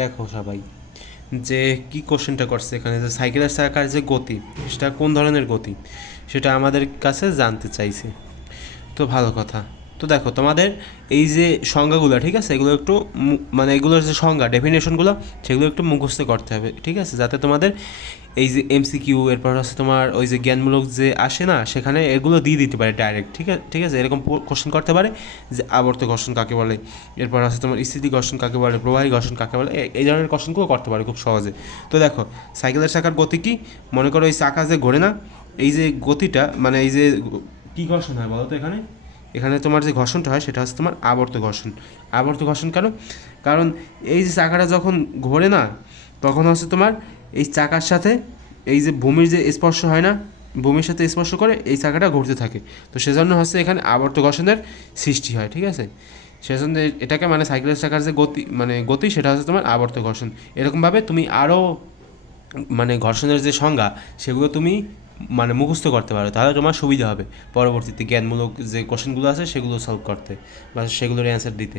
দেখো সবাই, যে কি কোশ্চেনটা করছে এখানে, যে সাইকেলের চাকার যে গতি, সেটা কোন ধরনের গতি সেটা আমাদের কাছে জানতে চাইছে। তো ভালো কথা। তো দেখো তোমাদের এই যে সংজ্ঞাগুলো, ঠিক আছে, এগুলো একটু মানে এগুলোর যে সংজ্ঞা ডেফিনেশনগুলো সেগুলো একটু মুখস্থ করতে হবে, ঠিক আছে, যাতে তোমাদের এই যে এমসিকিউ, এরপর হচ্ছে তোমার ওই যে জ্ঞানমূলক যে আসে না, সেখানে এগুলো দিয়ে দিতে পারে ডাইরেক্ট, ঠিক আছে, এরকম কোশ্চেন করতে পারে যে আবর্ত ঘর্ষণ কাকে বলে, এরপর হচ্ছে তোমার স্থিতি ঘর্ষণ কাকে বলে, প্রবাহী ঘর্ষণ কাকে বলে, এই ধরনের কোশ্চেনগুলো করতে পারে খুব সহজে। তো দেখো, সাইকেলের চাকার গতি কি? মনে করো এই চাকা যে ঘোরে না, এই যে গতিটা মানে এই যে কী ঘর্ষণ হয় বলো তো এখানে? এখানে তোমার যে ঘর্ষণটা হয় সেটা হচ্ছে তোমার আবর্ত ঘর্ষণ। আবর্ত ঘর্ষণ কেন? কারণ এই যে চাকাটা যখন ঘোরে না, তখন হচ্ছে তোমার এই চাকার সাথে এই যে ভূমির যে স্পর্শ হয় না, ভূমির সাথে স্পর্শ করে এই চাকাটা ঘুরতে থাকে। তো সেজন্য হচ্ছে এখানে আবর্ত ঘর্ষণের সৃষ্টি হয়, ঠিক আছে। সেজন্য এটাকে মানে সাইকেলের চাকার যে গতি মানে গতি, সেটা হচ্ছে তোমার আবর্ত ঘর্ষণ। এরকমভাবে তুমি আরও মানে ঘর্ষণের যে সংজ্ঞা সেগুলো তুমি মানে মুখস্থ করতে পারো, তাহলে তোমার সুবিধা হবে পরবর্তীতে জ্ঞানমূলক যে কোশ্চেনগুলো আছে সেগুলো সলভ করতে বা সেগুলোর অ্যান্সার দিতে।